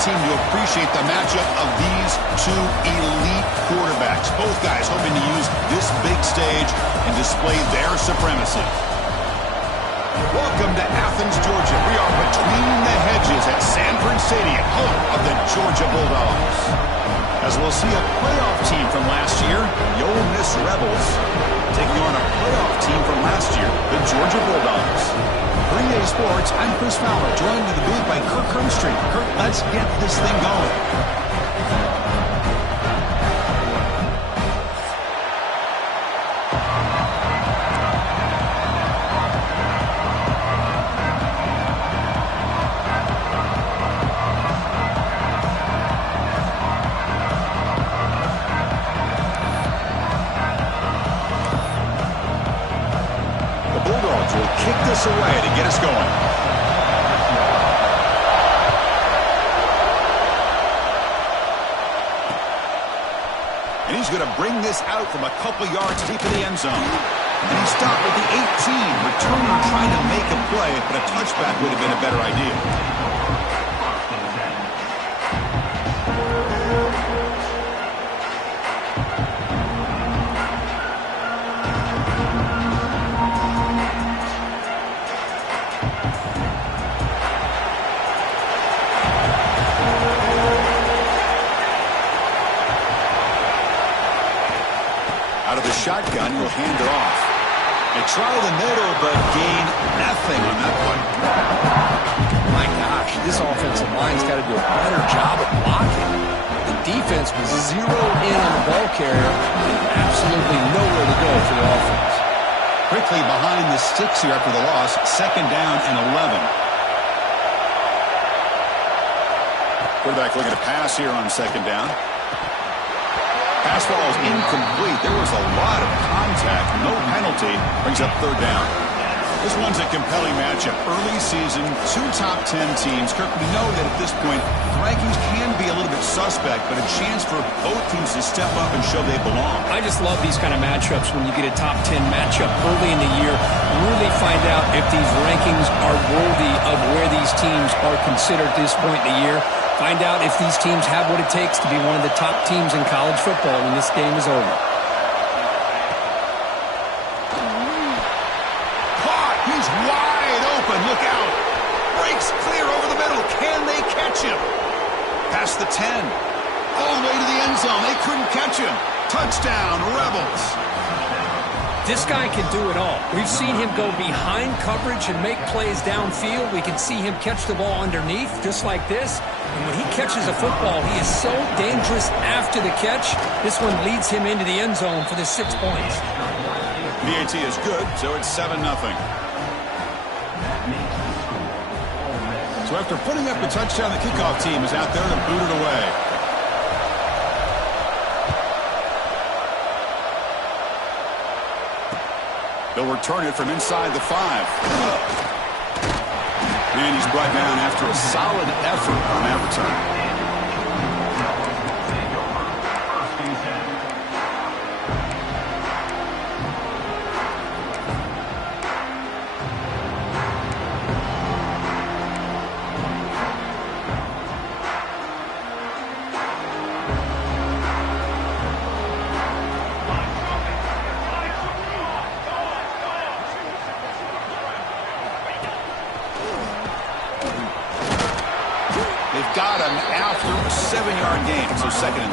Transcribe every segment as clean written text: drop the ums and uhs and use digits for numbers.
team to appreciate the matchup of these two elite quarterbacks. Both guys hoping to use this big stage and display their supremacy. Welcome to Athens, Georgia. We are between the hedges at Sanford Stadium, home of the Georgia Bulldogs. As we'll see a playoff team from last year, the Ole Miss Rebels, taking on a playoff team from last year, the Georgia Bulldogs. For EA Sports, I'm Chris Fowler, joined in the booth by Kirk Hermstreet. Kirk, let's get this thing going. Away to get us going. And he's going to bring this out from a couple yards deep in the end zone. And he stopped at the 18. Returner trying to make a play, but a touchback would have been a better idea. Shotgun, he'll hand it off. They try the middle, but gain nothing on that one. My gosh, this offensive line's got to do a better job of blocking. The defense was zeroed in on the ball carrier and absolutely nowhere to go for the offense. Quickly behind the sticks here after the loss, 2nd down and 11. Quarterback looking to pass here on 2nd down. Pass ball is incomplete. There was a lot of contact. No penalty. Brings up 3rd down. This one's a compelling matchup. Early season, 2 top 10 teams. Kirk, we know that at this point, the rankings can be a little bit suspect, but a chance for both teams to step up and show they belong. I just love these kind of matchups when you get a top 10 matchup early in the year. Really find out if these rankings are worthy of where these teams are considered at this point in the year. Find out if these teams have what it takes to be one of the top teams in college football when this game is over. Caught! He's wide open. Look out. Breaks clear over the middle. Can they catch him? Past the 10. All the way to the end zone. They couldn't catch him. Touchdown, Rebels. This guy can do it all. We've seen him go behind coverage and make plays downfield. We can see him catch the ball underneath, just like this. And when he catches a football, he is so dangerous after the catch. This one leads him into the end zone for the 6 points. PAT is good, so it's 7-0. So after putting up the touchdown, the kickoff team is out there to boot it away. They'll return it from inside the 5. And he's brought down after a solid effort on that return. Got him after a 7-yard gain, so 2nd and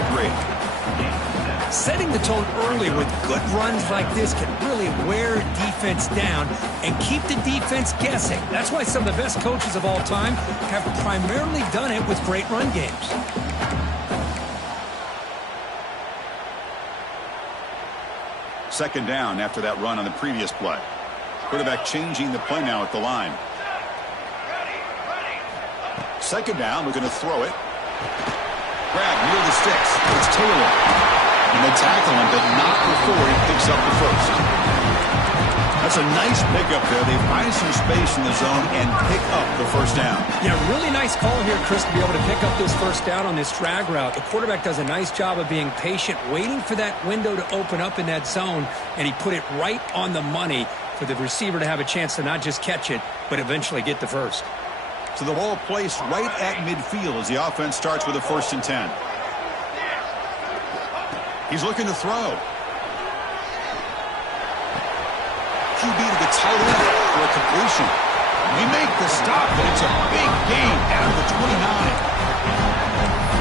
3. Setting the tone early with good runs like this can really wear defense down and keep the defense guessing. That's why some of the best coaches of all time have primarily done it with great run games. Second down after that run on the previous play. Quarterback changing the play now at the line. 2nd down, we're going to throw it. Grab near the sticks. It's Taylor. And they tackle him, but not before he picks up the first. That's a nice pickup there. They find some space in the zone and pick up the first down. Yeah, really nice call here, Chris, to be able to pick up this first down on this drag route. The quarterback does a nice job of being patient, waiting for that window to open up in that zone, and he put it right on the money for the receiver to have a chance to not just catch it, but eventually get the first. So the ball placed right at midfield as the offense starts with a 1st and 10. He's looking to throw. QB to the tight end for a completion. They make the stop, and it's a big gain out of the 29.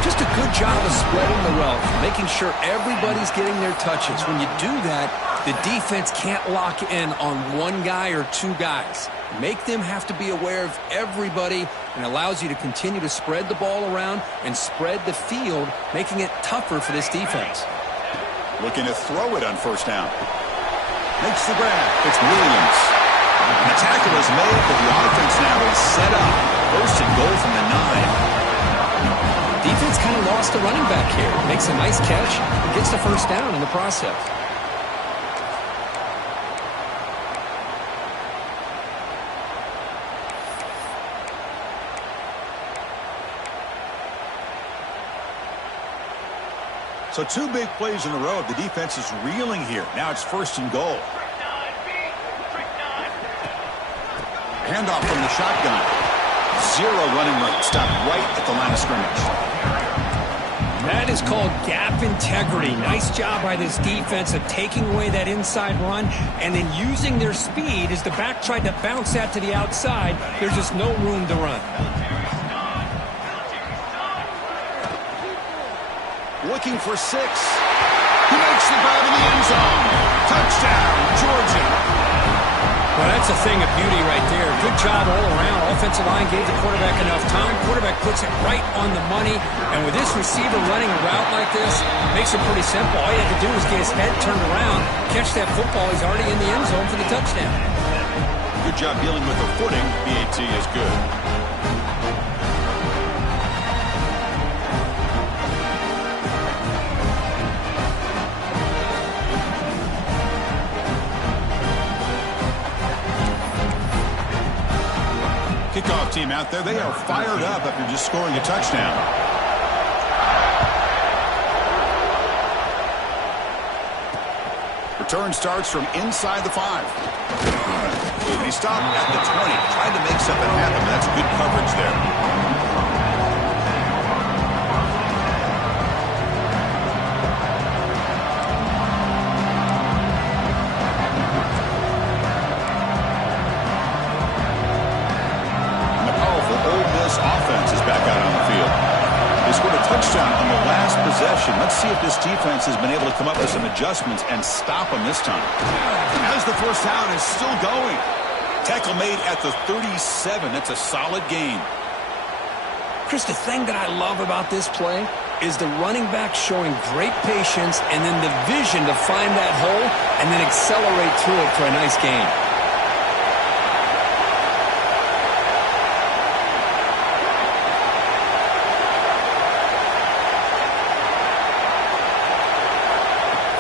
Just a good job of spreading the wealth, making sure everybody's getting their touches. When you do that, the defense can't lock in on one guy or two guys. Make them have to be aware of everybody, and allows you to continue to spread the ball around and spread the field, making it tougher for this defense. Looking to throw it on 1st down. Makes the grab. It's Williams. And the tackle is made, but the offense now is set up. 1st and goal from the 9. Defense kind of lost the running back here. Makes a nice catch and gets the 1st down in the process. So 2 big plays in a row. The defense is reeling here. Now it's 1st and goal. Handoff from the shotgun. 0 running room. Stop right at the line of scrimmage. That is called gap integrity. Nice job by this defense of taking away that inside run and then using their speed as the back tried to bounce that to the outside. There's just no room to run. Looking for 6. He makes the grab in the end zone. Touchdown, Georgia. Well, that's a thing of beauty right there. Good job all around. Offensive line gave the quarterback enough time. Quarterback puts it right on the money. And with this receiver running a route like this, makes it pretty simple. All you have to do is get his head turned around, catch that football. He's already in the end zone for the touchdown. Good job dealing with the footing. BAT is good. Kickoff team out there. They are fired up after just scoring a touchdown. Return starts from inside the 5. He stopped at the 20. Tried to make something happen. That's good coverage there. Offense is back out on the field. They scored a touchdown on the last possession. Let's see if this defense has been able to come up with some adjustments and stop them this time. As the 1st down is still going. Tackle made at the 37. That's a solid gain. Chris, the thing that I love about this play is the running back showing great patience and then the vision to find that hole and then accelerate through it for a nice gain.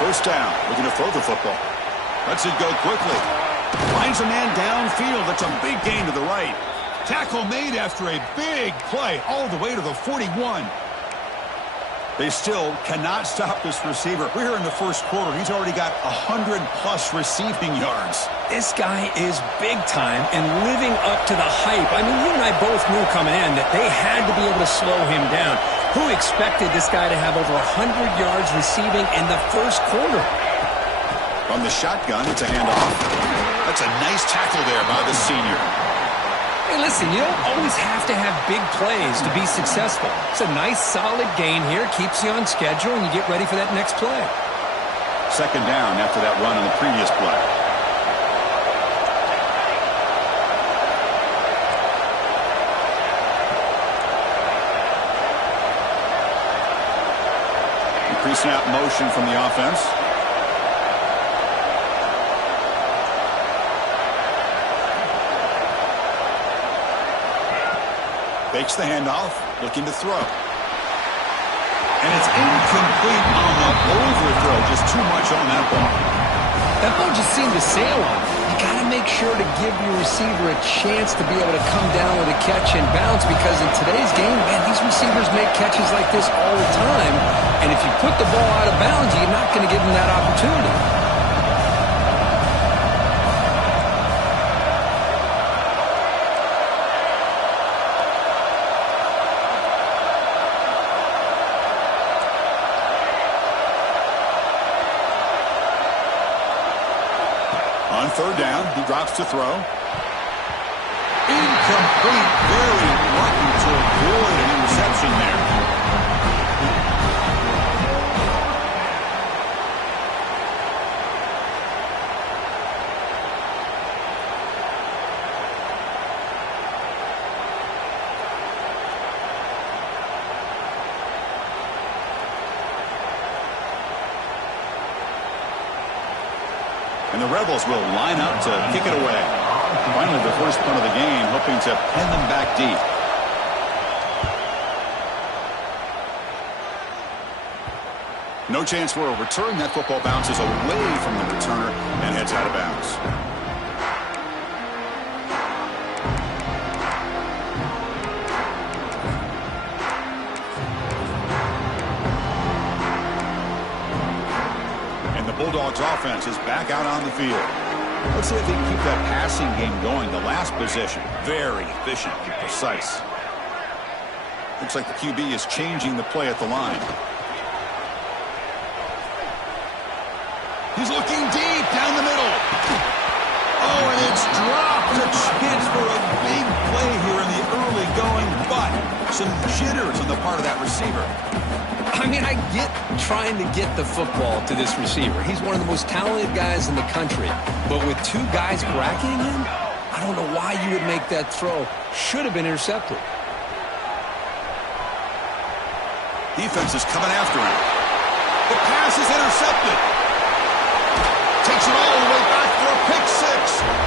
First down, looking to throw the football. Lets it go quickly. Finds a man downfield. That's a big gain to the right. Tackle made after a big play all the way to the 41. They still cannot stop this receiver. We're here in the 1st quarter. He's already got 100-plus receiving yards. This guy is big time and living up to the hype. I mean, you and I both knew coming in that they had to be able to slow him down. Who expected this guy to have over 100 yards receiving in the 1st quarter? From the shotgun, it's a handoff. That's a nice tackle there by the senior. Hey, listen, you don't always have to have big plays to be successful. It's a nice, solid gain here. Keeps you on schedule, and you get ready for that next play. 2nd down after that run on the previous play. Pre-snap motion from the offense. Fakes the handoff, looking to throw. And it's incomplete on the overthrow. Just too much on that ball. That ball just seemed to sail on. You got to make sure to give your receiver a chance to be able to come down with a catch and bounce, because in today's game, man, these receivers make catches like this all the time. And if you put the ball out of bounds, you're not going to give them that opportunity. On third down, he drops to throw. Incomplete. Very lucky to avoid an interception there. And the Rebels will line up to kick it away. Finally, the first punt of the game, hoping to pin them back deep. No chance for a return. That football bounces away from the returner and heads out of bounds. Bulldogs offense is back out on the field. Let's see if they can keep that passing game going. The last possession, very efficient and precise. Looks like the QB is changing the play at the line. He's looking deep down the middle. Oh, and it's dropped. A chance for a big play here in the early going, but some jitters on the part of that receiver. I mean, I get trying to get the football to this receiver. He's one of the most talented guys in the country. But with two guys bracketing him, I don't know why you would make that throw. Should have been intercepted. Defense is coming after him. The pass is intercepted. Takes it all the way back for a pick six.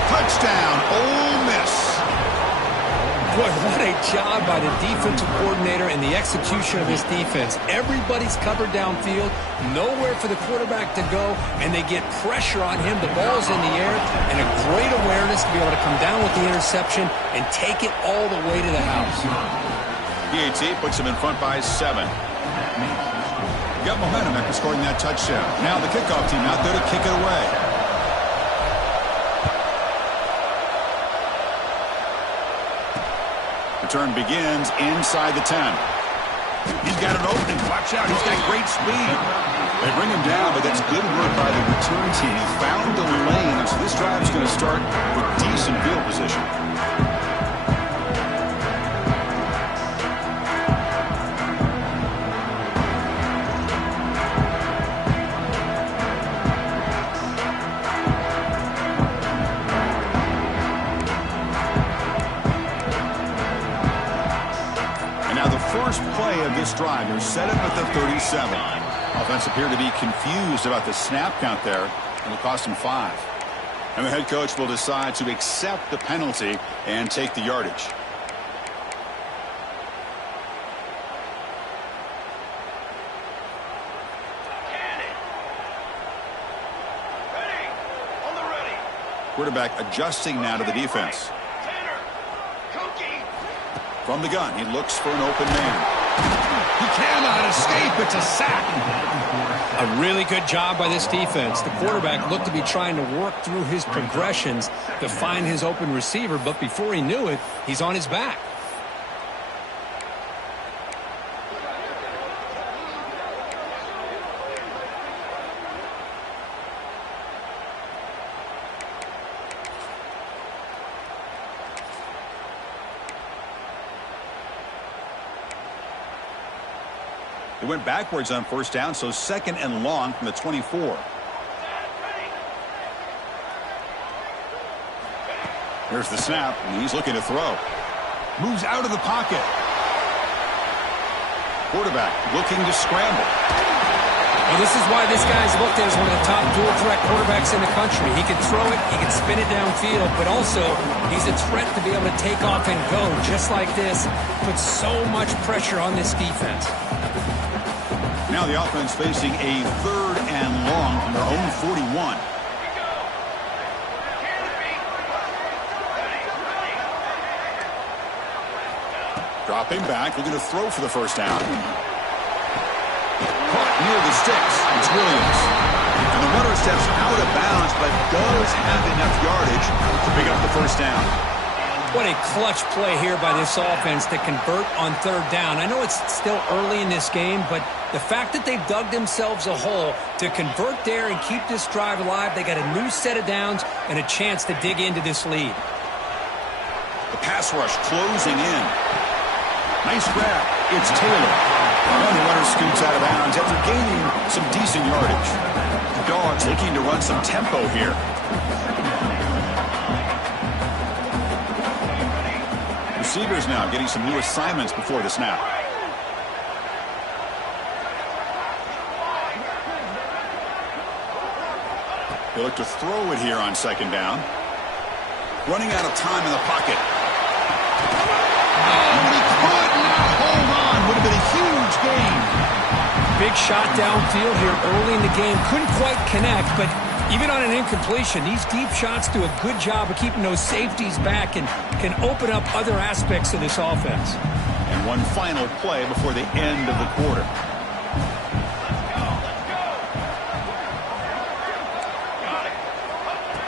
Touchdown, Ole Miss. Boy, what a job by the defensive coordinator and the execution of this defense. Everybody's covered downfield, nowhere for the quarterback to go, and they get pressure on him. The ball's in the air, and a great awareness to be able to come down with the interception and take it all the way to the house. PAT puts him in front by 7. Got momentum after scoring that touchdown. Now the kickoff team out there to kick it away. Return begins inside the 10. He's got an opening. Watch out. He's got great speed. They bring him down, but that's good work by the return team. He found the lane, so this drive is going to start with decent field position. First play of this drive, they're set up at the 37. Offense appeared to be confused about the snap count there. It'll cost him 5. And the head coach will decide to accept the penalty and take the yardage. Quarterback adjusting now to the defense. From the gun, he looks for an open man. He cannot escape. It's a sack. A really good job by this defense. The quarterback looked to be trying to work through his progressions to find his open receiver, but before he knew it, he's on his back. They went backwards on first down, so second and long from the 24. Here's the snap, and he's looking to throw. Moves out of the pocket. Quarterback looking to scramble. Well, this is why this guy's looked at as one of the top dual-threat quarterbacks in the country. He can throw it, he can spin it downfield, but also he's a threat to be able to take off and go just like this. Puts so much pressure on this defense. Now the offense facing a third and long from their own 41. Dropping back, looking to throw for the first down. Caught near the sticks. It's Williams. And the runner steps out of bounds, but does have enough yardage to pick up the first down. What a clutch play here by this offense to convert on third down. I know it's still early in this game, but the fact that they've dug themselves a hole to convert there and keep this drive alive, they got a new set of downs and a chance to dig into this lead. The pass rush closing in. Nice grab. It's Taylor. And the runner scoots out of bounds after gaining some decent yardage. The Dogs looking to run some tempo here. Receivers now getting some new assignments before the snap. They look to throw it here on second down. Running out of time in the pocket. But he could not hold on. Would have been a huge gain. Big shot downfield here early in the game. Couldn't quite connect, but even on an incompletion, these deep shots do a good job of keeping those safeties back and can open up other aspects of this offense. And one final play before the end of the quarter.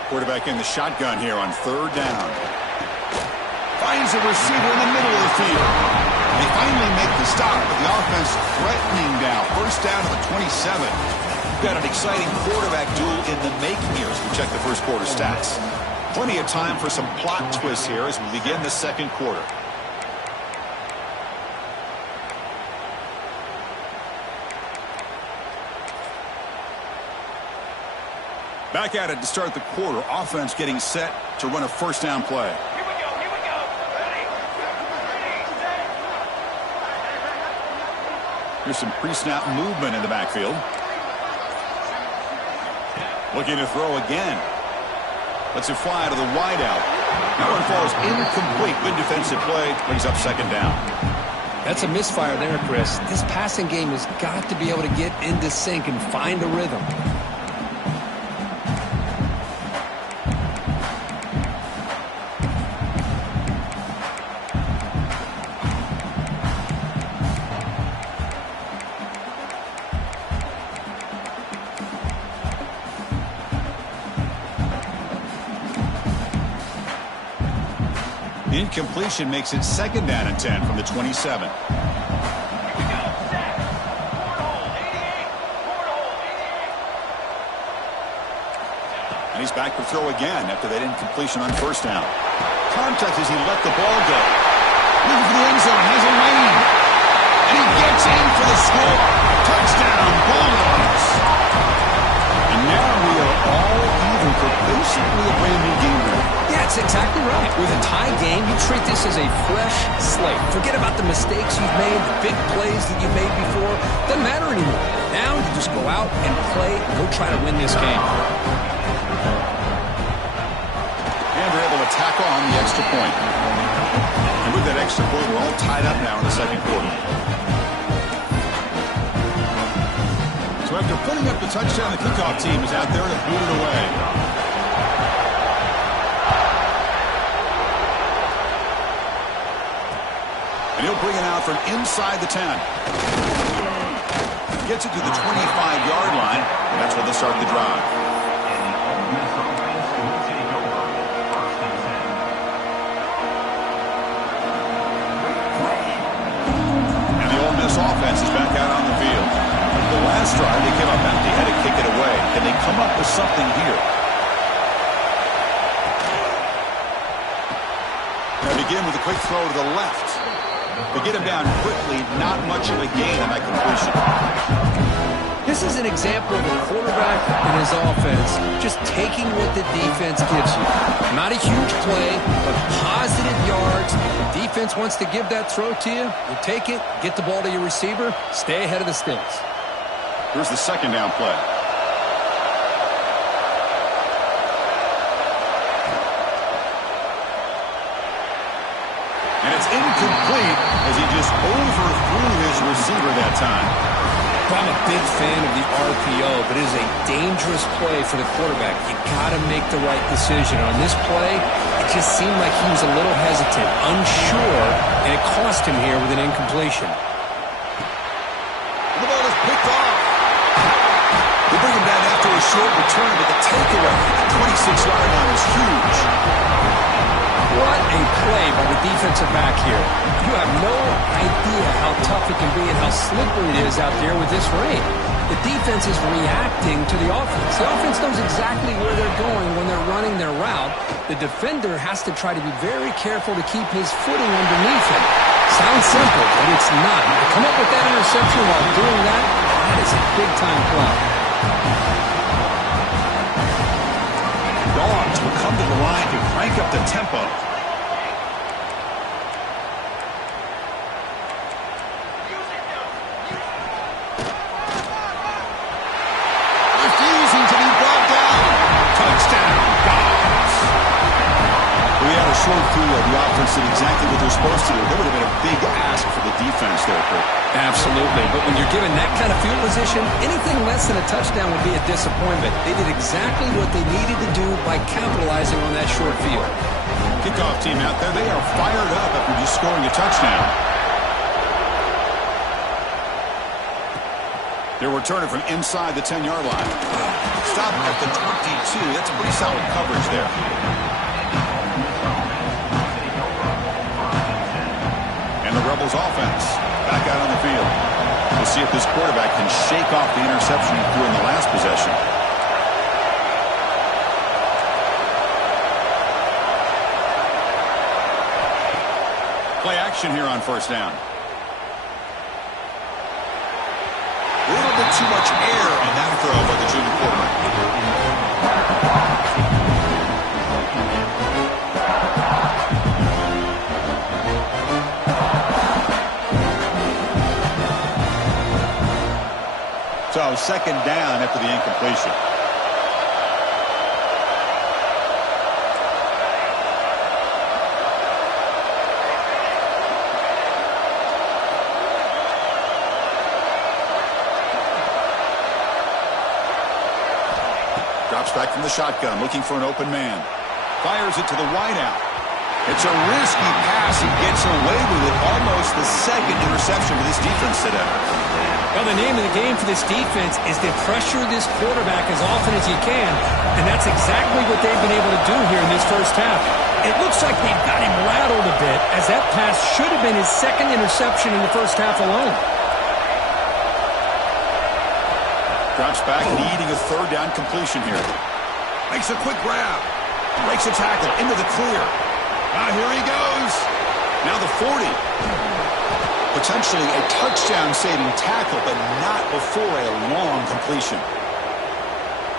Quarterback in the shotgun here on third down. Finds a receiver in the middle of the field. They finally make the stop, but the offense threatening now. First down to the 27. We've got an exciting quarterback duel in the making here as we check the first quarter stats. Plenty of time for some plot twists here as we begin the second quarter. Back at it to start the quarter. Offense getting set to run a first down play. Here we go. Ready. Here's some pre-snap movement in the backfield. Looking to throw again. Lets it fly to the wideout. That one falls incomplete. Good defensive play. Brings up second down. That's a misfire there, Chris. This passing game has got to be able to get into sync and find a rhythm. Incompletion makes it second down and 10 from the 27. And he's back to throw again after that incompletion on first down. Contact as he let the ball go. Looking for the end zone, has a lane. And he gets in for the score. Touchdown, Bulldogs. And now we are all even for basically a brand new game here. Yeah, it's exactly right. With a tie game, you treat this as a fresh slate. Forget about the mistakes you've made, the big plays that you made before. Doesn't matter anymore. Now you just go out and play and go try to win this game. And they're able to tackle on the extra point. And with that extra point, we're all tied up now in the second quarter. So after putting up the touchdown, the kickoff team is out there to boot it away. And he'll bring it out from inside the 10. Gets it to the 25-yard line, and that's where they start the drive. And the Ole Miss offense is back out on the field. The last drive, they came up empty, had to kick it away. Can they come up with something here? Now begin with a quick throw to the left. They get him down quickly, not much of a gain on that completion. This is an example of a quarterback and his offense just taking what the defense gives you. Not a huge play, but positive yards. The defense wants to give that throw to you. You take it, get the ball to your receiver, stay ahead of the sticks. Here's the second down play. And it's incomplete as he just overthrew his receiver that time. I'm a big fan of the RPO, but it is a dangerous play for the quarterback. You got to make the right decision. On this play, it just seemed like he was a little hesitant, unsure, and it cost him here with an incompletion. The ball is picked off. They bring him down after a short return, but the takeaway at the 26-yard line was huge. What a play by the defensive back here. You have no idea how tough it can be and how slippery it is out there with this rain. The defense is reacting to the offense. The offense knows exactly where they're going when they're running their route. The defender has to try to be very careful to keep his footing underneath him. Sounds simple, but it's not. To come up with that interception while doing that, that is a big-time play. Dogs will come to the line to crank up the tempo. Refusing to be brought down. Touchdown, Dogs. We had a short field. The offense did exactly what they're supposed to do. That would have been a big ask for the defense there, Kurt. Absolutely, but when you're given that kind of field position, anything less than a touchdown would be a disappointment. They did exactly what they needed to do by capitalizing on that short field. Kickoff team out there, they are fired up after just scoring a touchdown. They're returning from inside the 10-yard line. Stop at the 22. That's a pretty solid coverage there. And the Rebels offense back out on the field. We'll see if this quarterback can shake off the interception he threw in the last possession. Play action here on first down. A little bit too much air on that throw by the junior quarterback. So second down after the incompletion. Drops back from the shotgun, looking for an open man. Fires it to the wideout. It's a risky pass. He gets away with it. Almost the second interception for this defense today. Well, the name of the game for this defense is to pressure this quarterback as often as you can, and that's exactly what they've been able to do here in this first half. It looks like they've got him rattled a bit, as that pass should have been his second interception in the first half alone. Drops back, needing a third down completion here. Makes a quick grab. Breaks a tackle into the clear. Here he goes. Now the 40. Potentially a touchdown-saving tackle, but not before a long completion.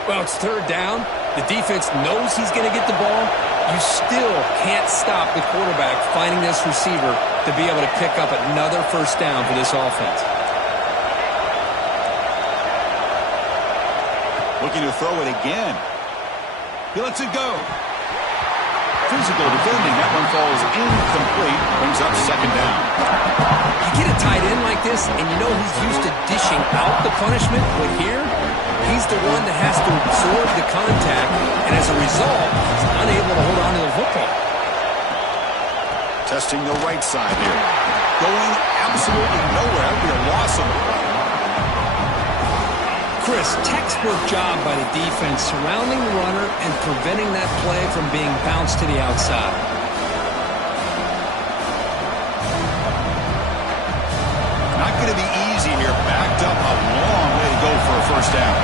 Well, it's third down. The defense knows he's going to get the ball. You still can't stop the quarterback finding this receiver to be able to pick up another first down for this offense. Looking to throw it again. He lets it go. Physical defending. That one falls incomplete. Brings up second down. You get a tight end like this, and you know he's used to dishing out the punishment, but here, he's the one that has to absorb the contact, and as a result, he's unable to hold on to the football. Testing the right side here. Going absolutely nowhere. That would be a loss of the play. Chris, textbook job by the defense surrounding the runner and preventing that play from being bounced to the outside. Not going to be easy here. Backed up a long way to go for a first down.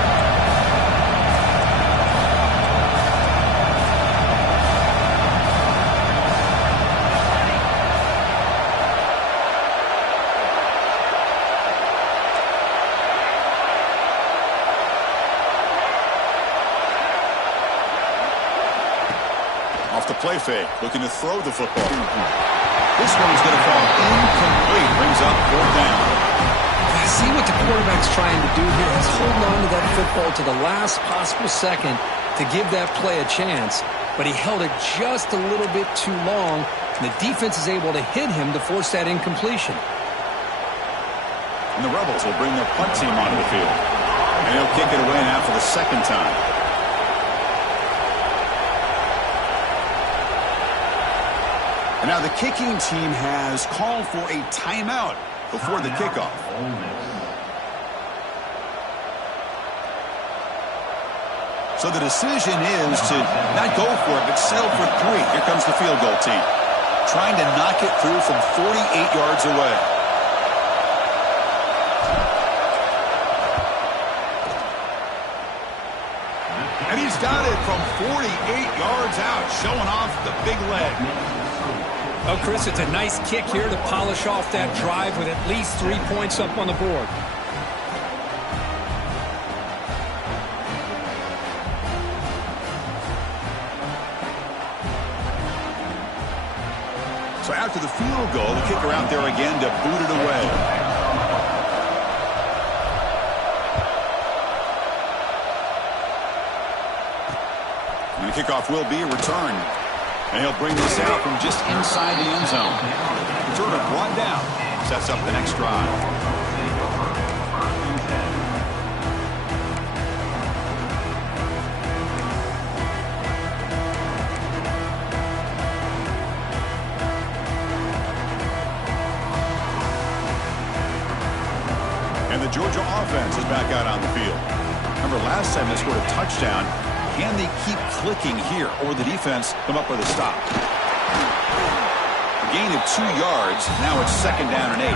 Off the play fake, looking to throw the football. This one's going to fall incomplete. Brings up fourth down. See what the quarterback's trying to do here. He's holding on to that football to the last possible second to give that play a chance, but he held it just a little bit too long, and the defense is able to hit him to force that incompletion. And the Rebels will bring their punt team onto the field. And he'll kick it away now for the second time. And now the kicking team has called for a timeout before the kickoff. So the decision is to not go for it, but settle for 3. Here comes the field goal team. trying to knock it through from 48 yards away. And he's got it from 48 yards out, showing off the big leg. Oh, Chris, it's a nice kick here to polish off that drive with at least 3 points up on the board. So after the field goal, the kicker out there again to boot it away. And the kickoff will be a return. And he'll bring this out from just inside the end zone. Returner brought down. Sets up the next drive. And the Georgia offense is back out on the field. Remember, last time they scored a touchdown. Can they keep clicking here, or the defense come up with a stop? A gain of 2 yards. Now it's 2nd down and 8.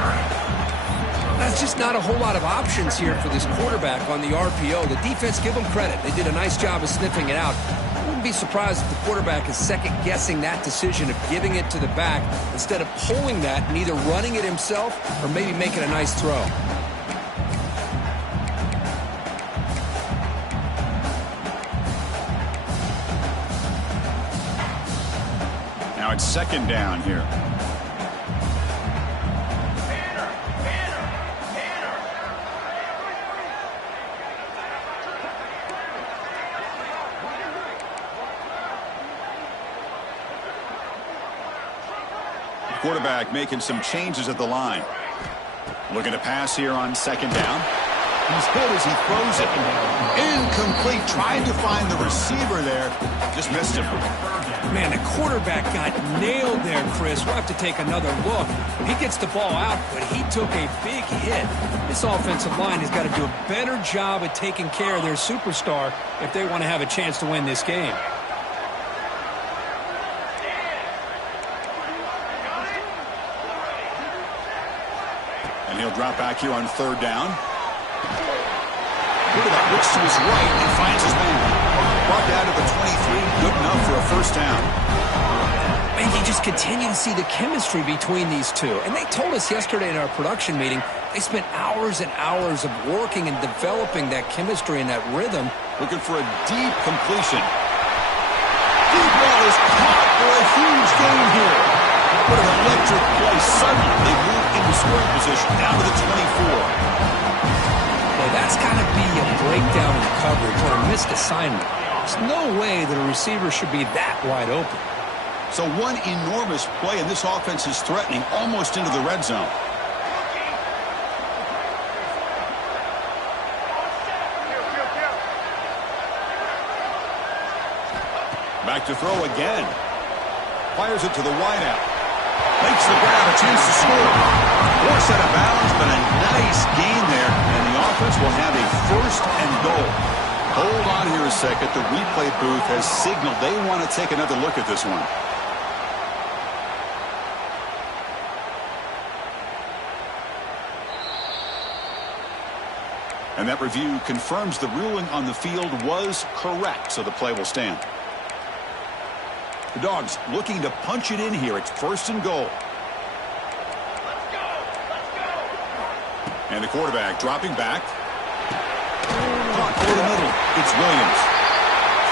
That's just not a whole lot of options here for this quarterback on the RPO. The defense, give them credit. They did a nice job of sniffing it out. I wouldn't be surprised if the quarterback is second-guessing that decision of giving it to the back instead of pulling that and either running it himself or maybe making a nice throw. It's 2nd down here. Quarterback making some changes at the line. Looking to pass here on 2nd down. He's hit as he throws it. Incomplete. Trying to find the receiver there. Just missed him. Man, the quarterback got nailed there, Chris. We'll have to take another look. He gets the ball out, but he took a big hit. This offensive line has got to do a better job at taking care of their superstar if they want to have a chance to win this game. And he'll drop back here on 3rd down. Quarterback looks to his right and finds his man. Brought down to the 23, good enough for a 1st down. And you just continue to see the chemistry between these two. And they told us yesterday in our production meeting, they spent hours and hours of working and developing that chemistry and that rhythm. Looking for a deep completion. Deep ball is caught for a huge gain here. What an electric play. Suddenly they move into scoring position down to the 24. That's got to be a breakdown in coverage or a missed assignment. There's no way that a receiver should be that wide open. So one enormous play, and this offense is threatening almost into the red zone. Back to throw again. Fires it to the wideout. Makes the grab, a chance to score. Force out of bounds, but a nice gain there, and the offense will have a 1st and goal. Hold on here a second. The replay booth has signaled they want to take another look at this one. And that review confirms the ruling on the field was correct, so the play will stand. The Dogs looking to punch it in here. It's 1st and goal. And the quarterback dropping back. Caught over the middle. It's Williams.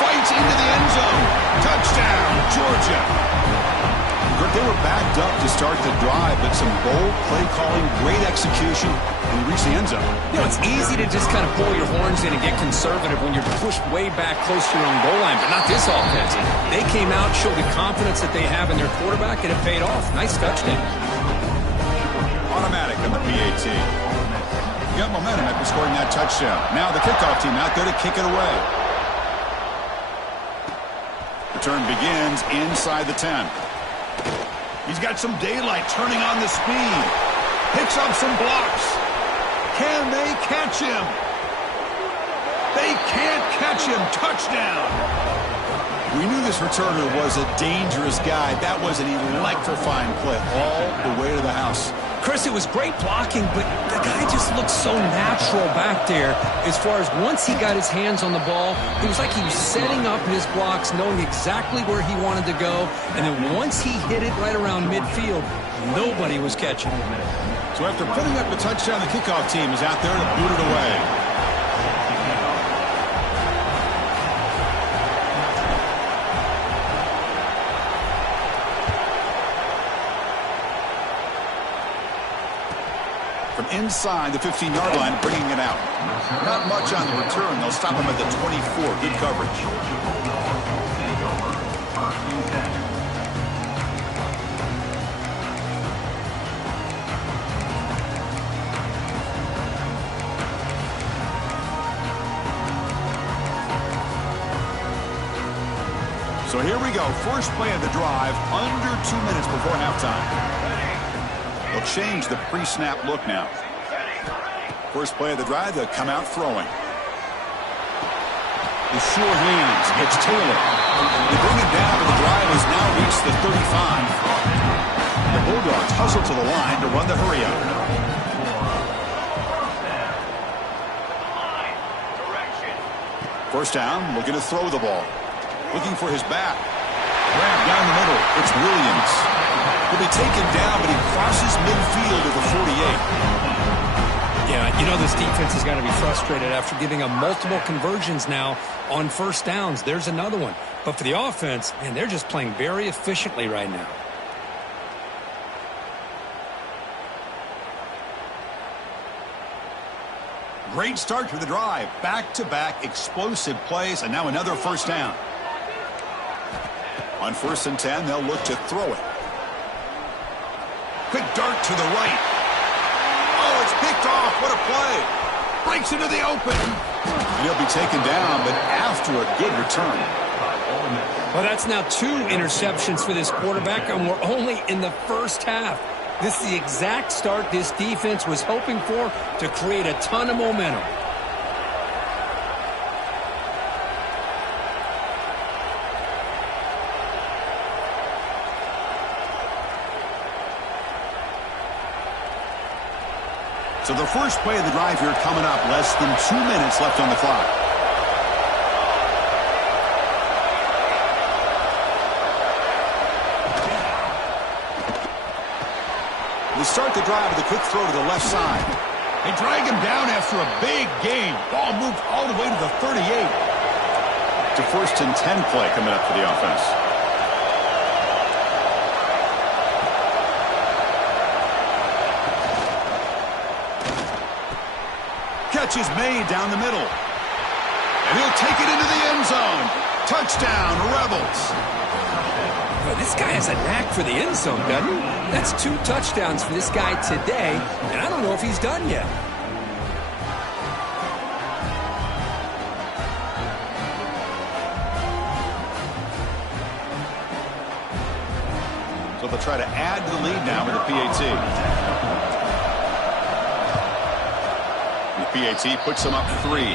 Fights into the end zone. Touchdown, Georgia. They were backed up to start the drive, but some bold play calling, great execution, and they reached the end zone. You know, it's easy to just kind of pull your horns in and get conservative when you're pushed way back close to your own goal line, but not this offense. They came out, showed the confidence that they have in their quarterback, and it paid off. Nice touchdown. Automatic on the PAT. Got momentum after scoring that touchdown. Now the kickoff team out there to kick it away. Return begins inside the 10. He's got some daylight turning on the speed. Picks up some blocks. Can they catch him? They can't catch him. Touchdown. We knew this returner was a dangerous guy. That was an electrifying play all the way to the house. Chris, it was great blocking, but the guy just looked so natural back there as far as once he got his hands on the ball, it was like he was setting up his blocks, knowing exactly where he wanted to go, and then once he hit it right around midfield, nobody was catching him. So after putting up the touchdown, the kickoff team is out there to boot it away. Inside the 15-yard line, bringing it out. Not much on the return. They'll stop him at the 24. Good coverage. So here we go. First play of the drive, under 2 minutes before halftime. They'll change the pre-snap look now. First play of the drive, they'll come out throwing. The sure hands, it's Taylor. They bring it down, but the drive has now reached the 35. The Bulldogs hustle to the line to run the hurry up. First down, looking to throw the ball. Looking for his back. Grab down the middle, it's Williams. He'll be taken down, but he crosses midfield at the 48. Yeah, you know this defense has got to be frustrated after giving up multiple conversions now on first downs. There's another one. But for the offense, man, they're just playing very efficiently right now. Great start to the drive. Back-to-back explosive plays, and now another first down. On 1st and 10, they'll look to throw it. Quick dart to the right. Oh, it's picked off. What a play. Breaks into the open. And he'll be taken down, but after a good return. Well, that's now 2 interceptions for this quarterback, and we're only in the first half. This is the exact start this defense was hoping for to create a ton of momentum. So the first play of the drive here coming up, less than 2 minutes left on the clock. They start the drive with a quick throw to the left side. They drag him down after a big gain. Ball moved all the way to the 38. It's a 1st and 10 play coming up for the offense. Catch is made down the middle. And he'll take it into the end zone. Touchdown, Rebels. Well, this guy has a knack for the end zone, doesn't he? That's 2 touchdowns for this guy today, and I don't know if he's done yet. So they'll try to add to the lead now with the PAT. PAT puts them up 3.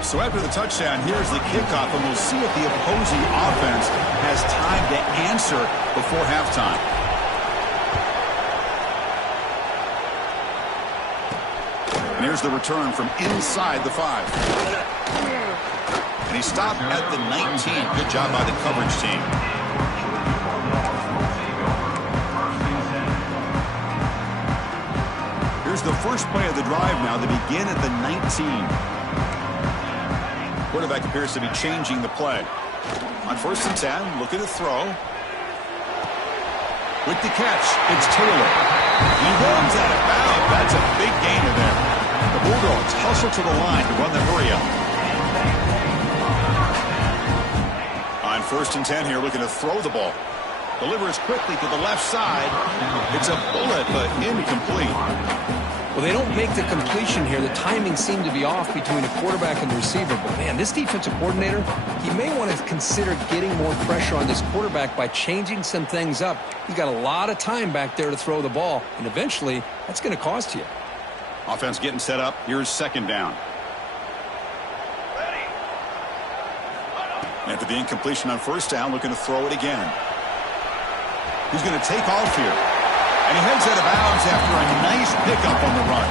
So after the touchdown, here's the kickoff, and we'll see if the opposing offense has time to answer before halftime. And here's the return from inside the 5. And he stopped at the 19. Good job by the coverage team. Here's the first play of the drive now. They begin at the 19. Quarterback appears to be changing the play. On 1st and 10, looking to throw. With the catch, it's Taylor. He runs out of bounds. That's a big gainer there. The Bulldogs hustle to the line to run the hurry up. On 1st and 10 here, looking to throw the ball. Delivers quickly to the left side. It's a bullet, but incomplete. Well, they don't make the completion here. The timing seemed to be off between the quarterback and the receiver. But, man, this defensive coordinator, he may want to consider getting more pressure on this quarterback by changing some things up. He's got a lot of time back there to throw the ball, and eventually that's going to cost you. Offense getting set up. Here's second down. After the incompletion on first down, looking to throw it again. He's going to take off here. And he heads out of bounds after a nice pickup on the run.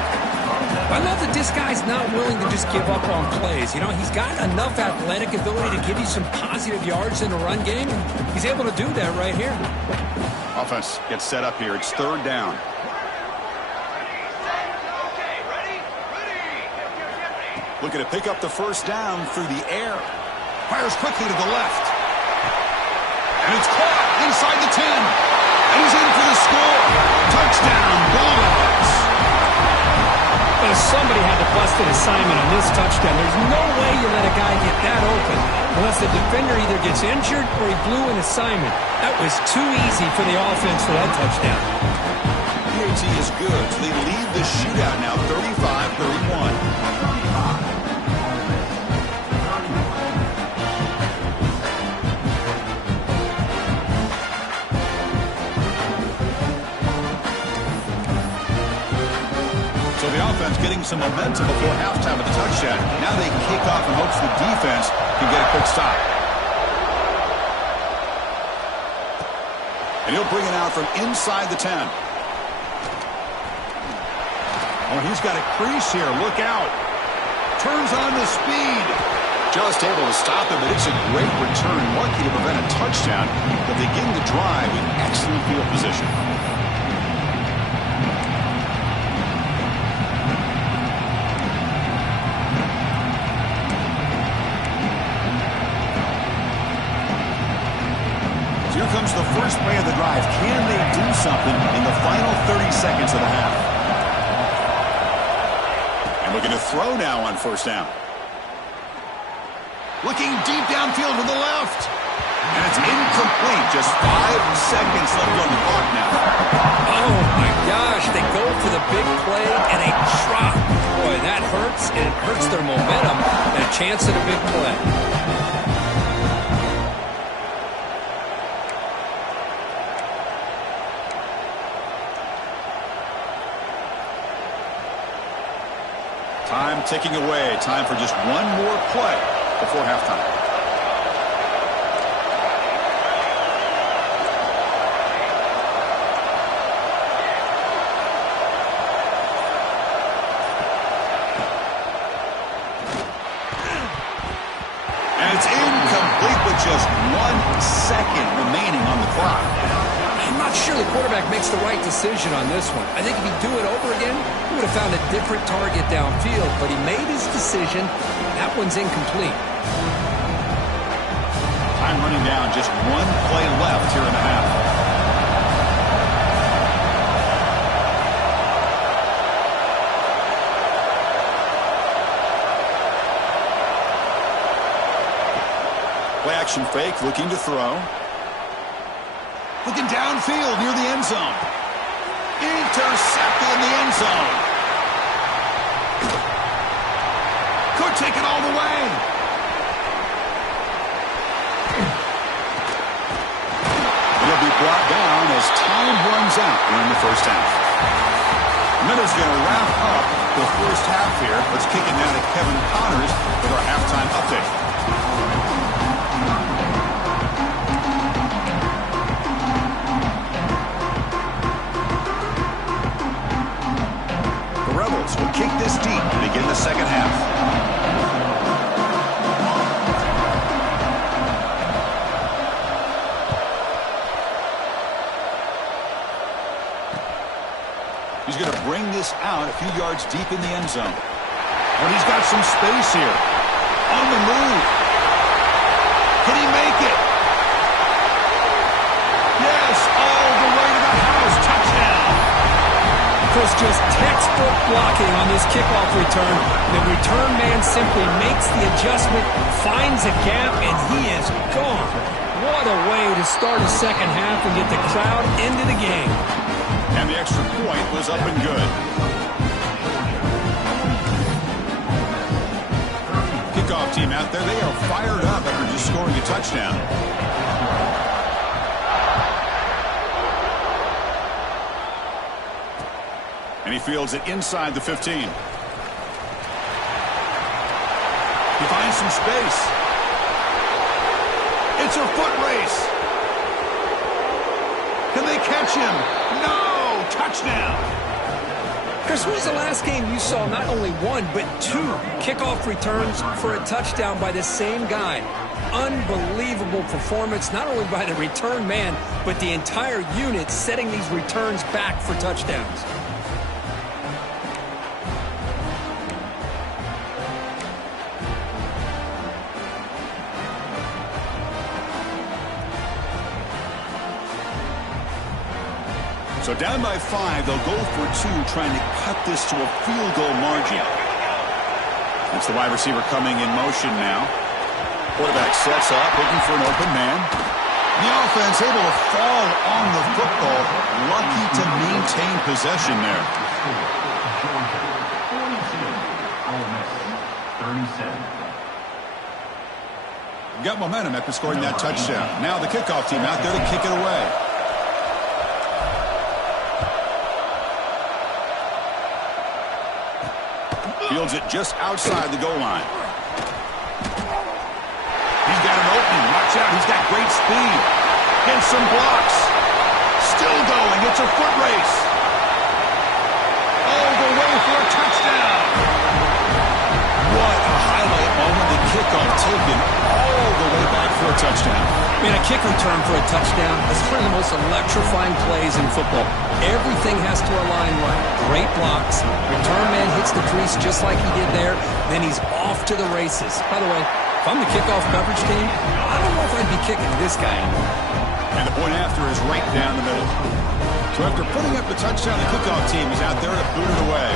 I love that this guy's not willing to just give up on plays. You know, he's got enough athletic ability to give you some positive yards in the run game. He's able to do that right here. Offense gets set up here. It's third down. Looking to pick up the first down through the air. Fires quickly to the left. And it's caught inside the 10. And he's in for the score. Touchdown, Bulldogs. Well, somebody had to bust an assignment on this touchdown. There's no way you let a guy get that open unless the defender either gets injured or he blew an assignment. That was too easy for the offense for that touchdown. PAT is good. So they lead the shootout now 35-31. Getting some momentum before halftime of the touchdown. Now they kick off in hopes the defense can get a quick stop. And he'll bring it out from inside the 10. Oh, he's got a crease here. Look out. Turns on the speed. Just able to stop him, but it's a great return. Lucky to prevent a touchdown, but they begin the drive in excellent field position. Comes the first play of the drive. Can they do something in the final 30 seconds of the half? And looking to throw now on first down. Looking deep downfield to the left. And it's incomplete. Just 5 seconds left on the clock now. Oh, my gosh. They go for the big play and a drop. Boy, that hurts, and it hurts their momentum and a chance at a big play. Time ticking away. Time for just one more play before halftime. And it's incomplete with just 1 second remaining on the clock. I'm not sure the quarterback makes the right decision on this one. I think if he'd do it over again, he would have found a different target downfield, but he made his decision. That one's incomplete. Time running down, just 1 play left here in the half. Play action fake, looking to throw. Looking downfield near the end zone. Intercepted in the end zone. Could take it all the way. It'll be brought down as time runs out during the first half. Minutes going to wrap up the first half here. Let's kick it down to Kevin Connors with our halftime update. Will kick this deep to begin the second half. He's going to bring this out a few yards deep in the end zone. But he's got some space here. On the move. Can he make it? Yes, all the way to the house. Touchdown. Chris, just textbook blocking on this kickoff return. The return man simply makes the adjustment, finds a gap, and he is gone. What a way to start a second half and get the crowd into the game. And the extra point was up and good. out there. They are fired up after just scoring a touchdown. And he fields it inside the 15. He finds some space. It's a foot race. Can they catch him? No! Touchdown! Chris, when was the last game you saw not only one, but two kickoff returns for a touchdown by the same guy? Unbelievable performance, not only by the return man, but the entire unit setting these returns back for touchdowns. So down by 5, they'll go for 2, trying to cut this to a field goal margin. That's the wide receiver coming in motion now. Quarterback sets up, looking for an open man. The offense able to fall on the football, lucky to maintain possession there. Got momentum after scoring that touchdown. Now the kickoff team out there to kick it away. Fields it just outside the goal line. He's got an opening. Watch out. He's got great speed. Gets some blocks. Still going. It's a foot race. All the way for a touchdown. What a highlight moment. The kickoff taken all the way back for a touchdown. Man, a kick return for a touchdown is one of the most electrifying plays in football. Everything has to align right. Great blocks. Return man hits the crease just like he did there. Then he's off to the races. By the way, if I'm the kickoff coverage team, I don't know if I'd be kicking this guy anymore. And the point after is right down the middle. So after putting up the touchdown, the kickoff team is out there to boot it away.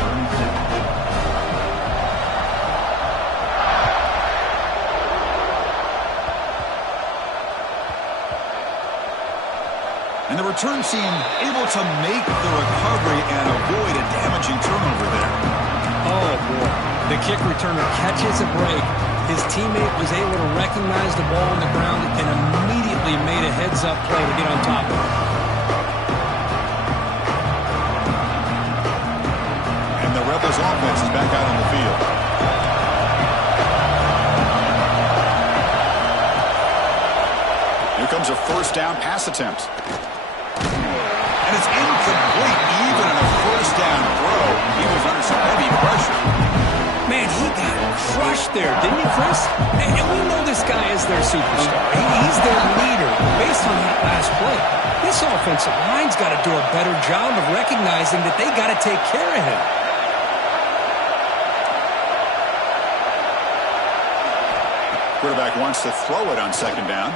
And the return team able to make the recovery and avoid a damaging turnover there. Oh, boy. The kick returner catches a break. His teammate was able to recognize the ball on the ground and immediately made a heads-up play to get on top of it. And the Rebels offense is back out on the field. Here comes a first down pass attempt. And it's incomplete, even in a first down throw. He was under some heavy pressure. Man, he got crushed there, didn't he, Chris? And we know this guy is their superstar. He's their leader. Based on that last play, this offensive line's got to do a better job of recognizing that they got to take care of him. Quarterback wants to throw it on second down.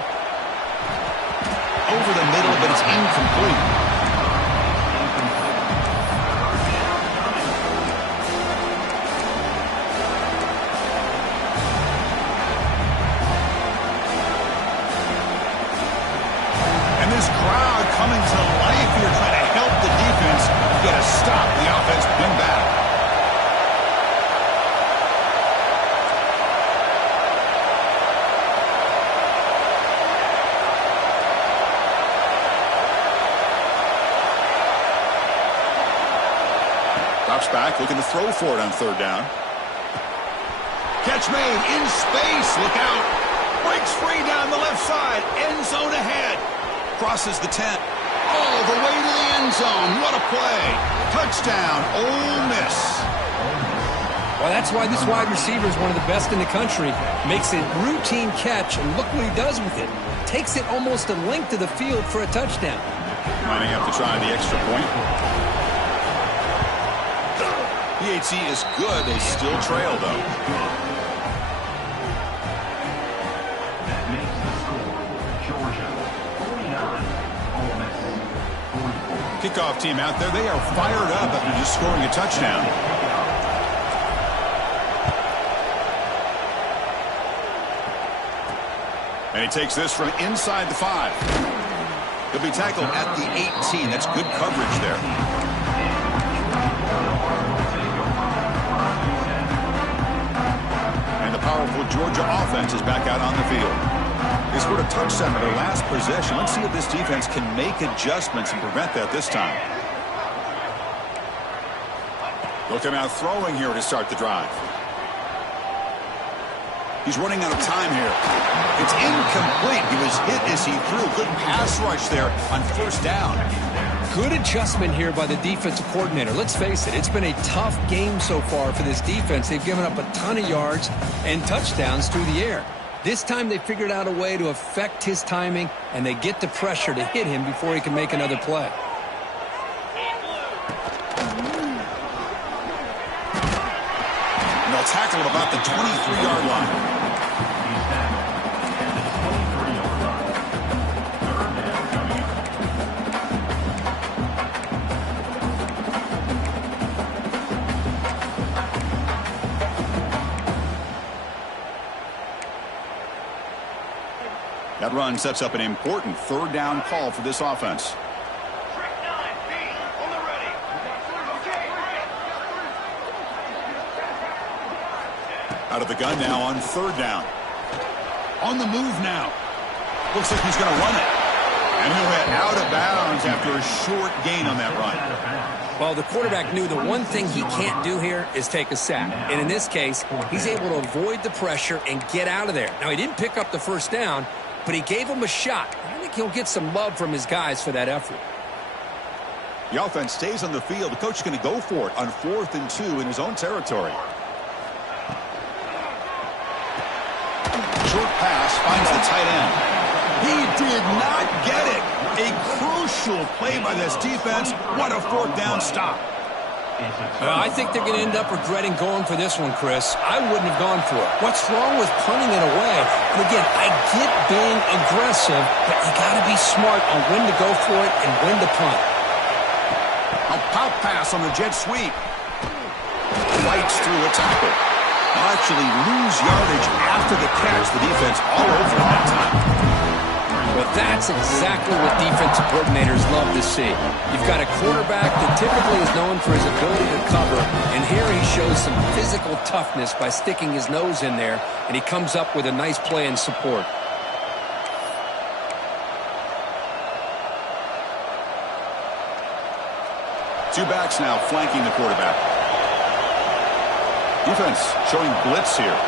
Over the middle, but it's incomplete. And this crowd coming to life here, trying to help the defense get a stop. The offense pinned back. Back, looking to throw for it on third down. Catch made in space. Look out. Breaks free down the left side. End zone ahead. Crosses the 10. All the way to the end zone. What a play. Touchdown, Ole Miss. Well, that's why this wide receiver is one of the best in the country. Makes a routine catch, and look what he does with it. Takes it almost a length of the field for a touchdown. Might have to try the extra point. PAT is good. They still trail, though. That makes the score Georgia 49, Ole Miss 44. Kickoff team out there. They are fired up after just scoring a touchdown. And he takes this from inside the 5. He'll be tackled at the 18. That's good coverage there. Powerful Georgia Georgia offense is back out on the field. They scored a touchdown in their last possession. Let's see if this defense can make adjustments and prevent that this time. They'll come out throwing here to start the drive. He's running out of time here. It's incomplete. He was hit as he threw. Good pass rush there on first down. Good adjustment here by the defensive coordinator. Let's face it, it's been a tough game so far for this defense. They've given up a ton of yards and touchdowns through the air. This time they figured out a way to affect his timing, and they get the pressure to hit him before he can make another play. And they'll tackle him about the 23-yard line. That run sets up an important third down call for this offense. Out of the gun now on third down. On the move now. Looks like he's going to run it. And he'll hit out of bounds after a short gain on that run. Well, the quarterback knew the one thing he can't do here is take a sack. And in this case, he's able to avoid the pressure and get out of there. Now, he didn't pick up the first down, but he gave him a shot. I think he'll get some love from his guys for that effort. The offense stays on the field. The coach is going to go for it on 4th and 2 in his own territory. Short pass finds the tight end. He did not get it. A crucial play by this defense. What a fourth down stop. I think they're going to end up regretting going for this one, Chris. I wouldn't have gone for it. What's wrong with punting it away? And again, I get being aggressive, but you got to be smart on when to go for it and when to punt. A pop pass on the jet sweep. Fights through a tackle. They'll actually lose yardage after the catch. The defense all over him that time. Well, that's exactly what defensive coordinators love to see. You've got a quarterback that typically is known for his ability to cover, and here he shows some physical toughness by sticking his nose in there, and he comes up with a nice play in support. Two backs now flanking the quarterback. Defense showing blitz here.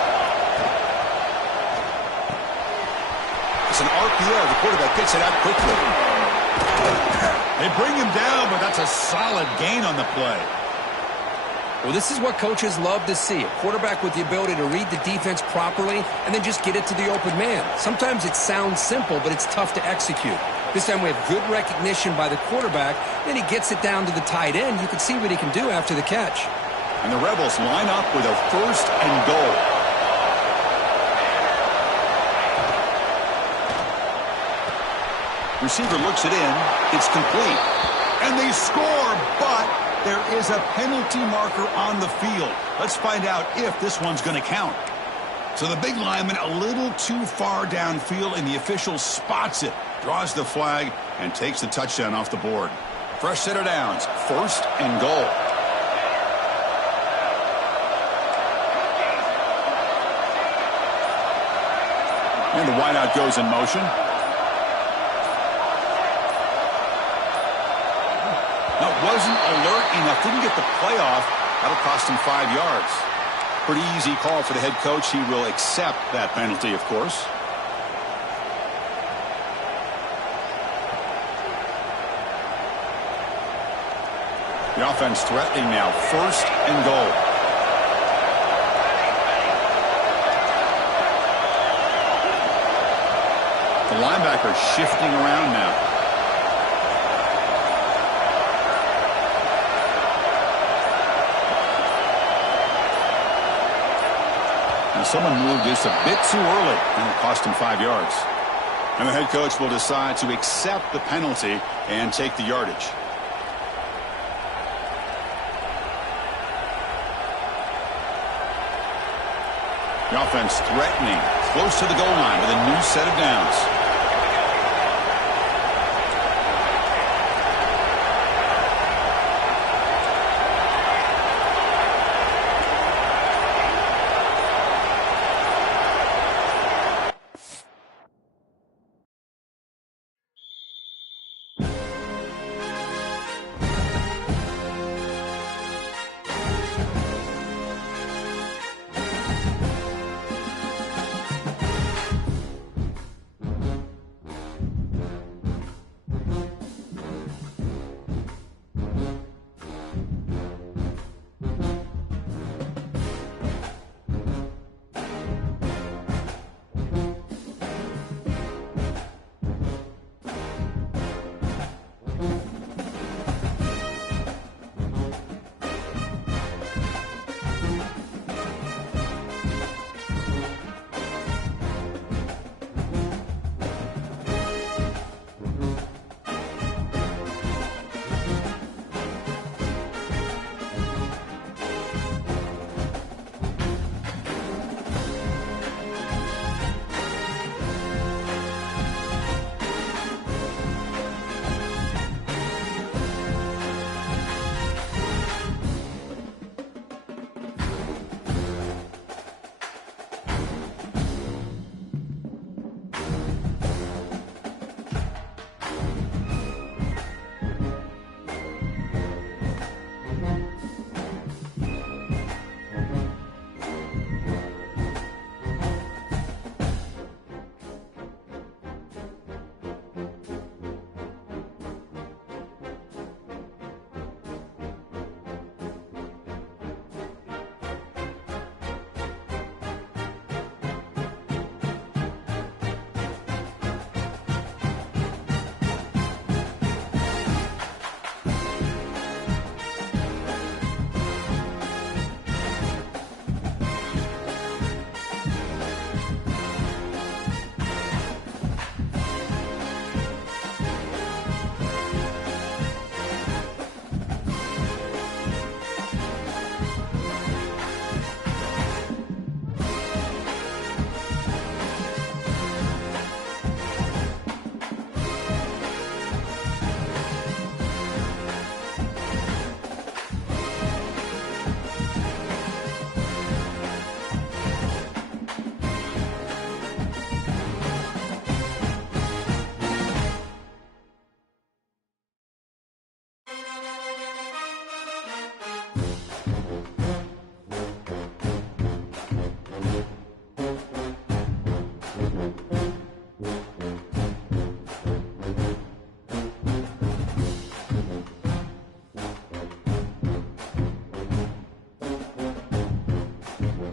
It's an RPO. The quarterback gets it out quickly. They bring him down, but that's a solid gain on the play. Well, this is what coaches love to see. A quarterback with the ability to read the defense properly and then just get it to the open man. Sometimes it sounds simple, but it's tough to execute. This time we have good recognition by the quarterback. Then he gets it down to the tight end. You can see what he can do after the catch. And the Rebels line up with a 1st and goal. Receiver looks it in. It's complete. And they score, but there is a penalty marker on the field. Let's find out if this one's going to count. So the big lineman a little too far downfield, and the official spots it, draws the flag, and takes the touchdown off the board. Fresh set of downs, 1st and goal. And the wideout goes in motion. That wasn't alert enough. Didn't get the play off. That'll cost him 5 yards. Pretty easy call for the head coach. He will accept that penalty, of course. The offense threatening now. 1st and goal. The linebacker shifting around now. And someone moved just a bit too early, and it cost him 5 yards. And the head coach will decide to accept the penalty and take the yardage. The offense threatening, close to the goal line with a new set of downs.